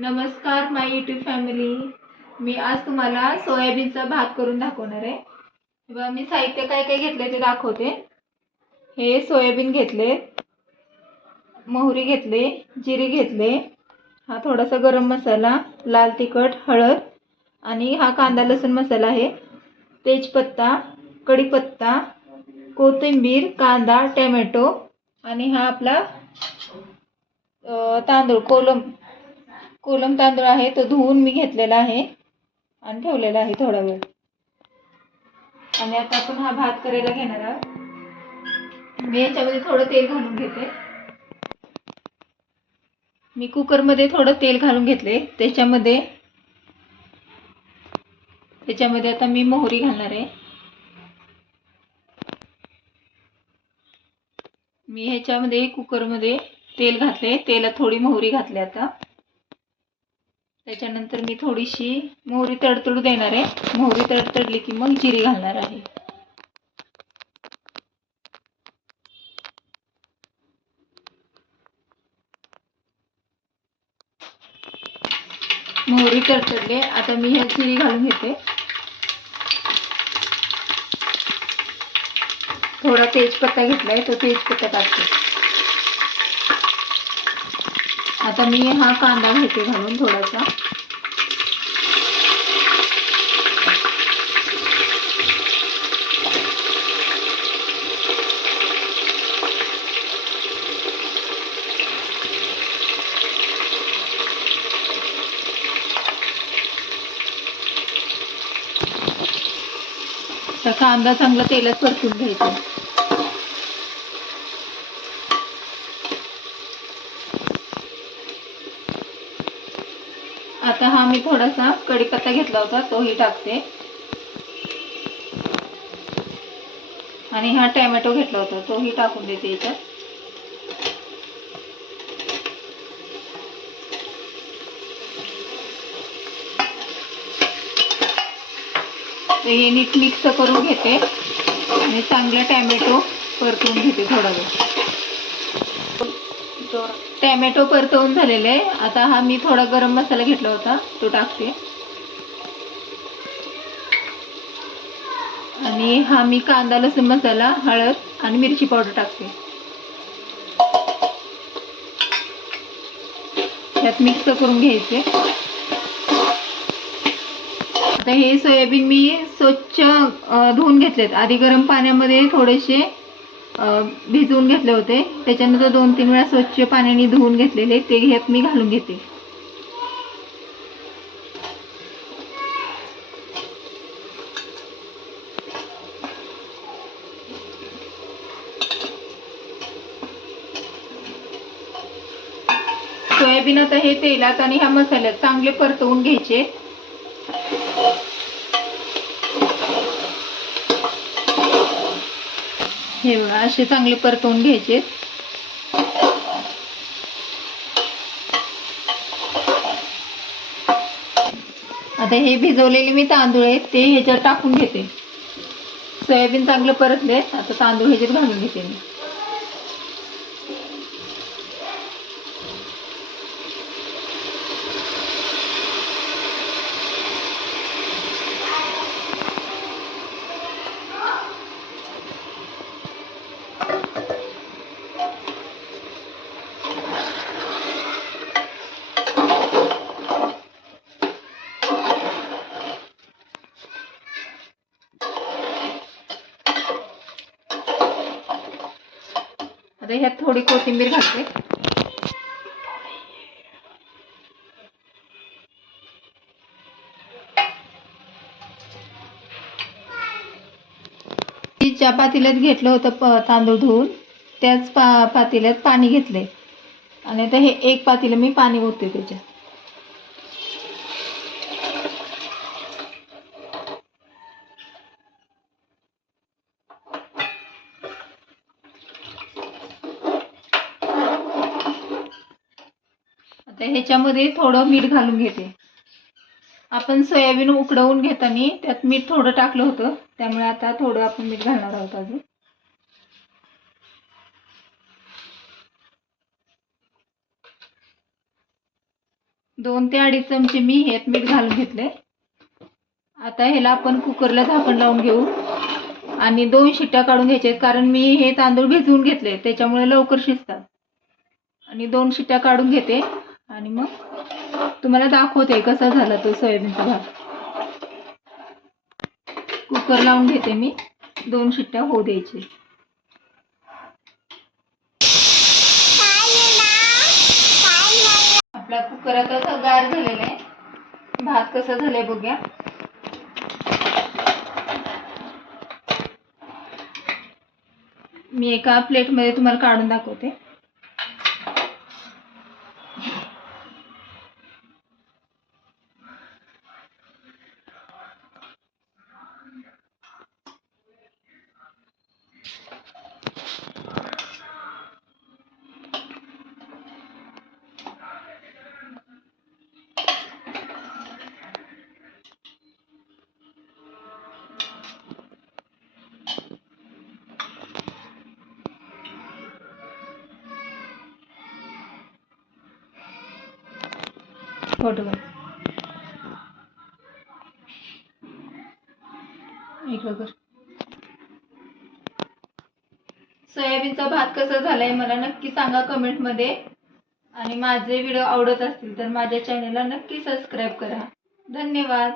नमस्कार माय YouTube family. मी आज तुम्हाला सोयाबीनचा भात करून दाखवणार आहे. तेव्हा मी साहित्य काय काय घेतले ते दाखवते. हे सोयाबीन घेतले, मोहरी घेतले, जिरे घेतले, हा थोडासा गरम मसाला, लाल तिखट, हळद आणि हा कांदा लसूण मसाला आहे, तेजपत्ता, कढीपत्ता, कोथिंबीर, कांदा, टोमॅटो आणि हा आपला तांदूळ कोलम तांदूळ आहे. तो धुवून मी घेतलेला आहे आणि ठेवलेला आहे थोडा वेळ. आणि आता आपण हा भात करायला घेणार आहोत. मी याच्यामध्ये थोडं तेल घालून घेते. मी कुकरमध्ये थोडं तेल घालून घेतले. त्याच्यामध्ये आता मी मोहरी घालणार आहे. मी ह्याच्यामध्ये कुकरमध्ये तेल घातले, तेलात थोडी मोहरी घातली. आता त्याच्यानंतर मी थोडीशी मोहरी तडतडू देणार आहे. मोहरी तडतडली की मग जिरे घालणार आहे. मोहरी तडतडले, आता मी हे जिरे घालून घेते. थोडा तेजपत्ता घेतलाय, तो तेजपत्ता टाकते. आता मी हा कांदा घेते घालून थोडासा. तर कांदा चांगला तेलात परतून घ्यायचा. आता हा मी थोडासा कढीपत्ता घेतला होता, तोही टाकते. आणि हा टोमॅटो घेतला होता, तोही टाकून देते याच्यात. हे नीट मिक्स करून घेते आणि चांगला टोमॅटो परतवून घेते थोडा वेळ. टोमॅटो परतवून झालेले. आता हा मी थोडा गरम मसाला घेतला होता, तो टाकते. आणि हा मी कांदा लसूण मसाला, हळद आणि मिरची पावडर टाकते. त्यात मिक्स करून घ्यायचे. आता हे सोयाबीन मी स्वच्छ धुवून घेतलेत. आधी गरम पाण्यामध्ये थोडेसे भिजवून घेतले होते. त्याच्यानंतर 2-3 वेळा स्वच्छ पाण्याने धुवून घेतलेले ते ह्यात मी घालून घेते. सोयाबीन आता हे तेलात आणि ह्या मसाल्यात चांगले परतवून घ्यायचे. हे बघा, असे चांगले परतवून घ्यायचे. आता हे भिजवलेले मी तांदूळ आहेत ते ह्याच्यात टाकून घेते. सोयाबीन चांगलं परतले, आता तांदूळ ह्याच्यात घालून घेते मी. आता ह्यात थोडी कोथिंबीर घालते. ज्या पातेल्यात घेतलं होतं तांदूळ धुवून, त्याच पातेल्यात पाणी घेतले. आणि आता हे एक पातेलं मी पाणी ओतते त्याच्यात. आता ह्याच्यामध्ये थोडं मीठ घालून घेते. आपण सोयाबीन उकडवून घेताना त्यात मीठ थोडं टाकलं होतं, त्यामुळे आता थोडं आपण मीठ घालणार आहोत अजून. 2 ते 2.5 चमचे मी ह्यात मीठ घालून घेतले. आता ह्याला आपण कुकरला झाकण लावून घेऊ आणि 2 शिट्ट्या काढून घ्यायच्या आहेत, कारण मी हे तांदूळ भिजवून घेतले त्याच्यामुळे लवकर शिजतात. आणि 2 शिट्ट्या काढून घेते आणि मग तुम्हाला दाखवते कसा झाला तो सोयाबीनचा भात. कुकर लावून घेते मी, 2 शिट्ट्या होऊ द्यायचे. आपला कुकर आता गार झालेला आहे. भात कसा झालाय बघूया. मी एका प्लेटमध्ये तुम्हाला काढून दाखवते. फोटो सोयाबीनचा भात कसा झालाय मला नक्की सांगा कमेंट मध्ये. आणि माझे व्हिडिओ आवडत असतील तर माझ्या चॅनलला नक्की सबस्क्राईब करा. धन्यवाद.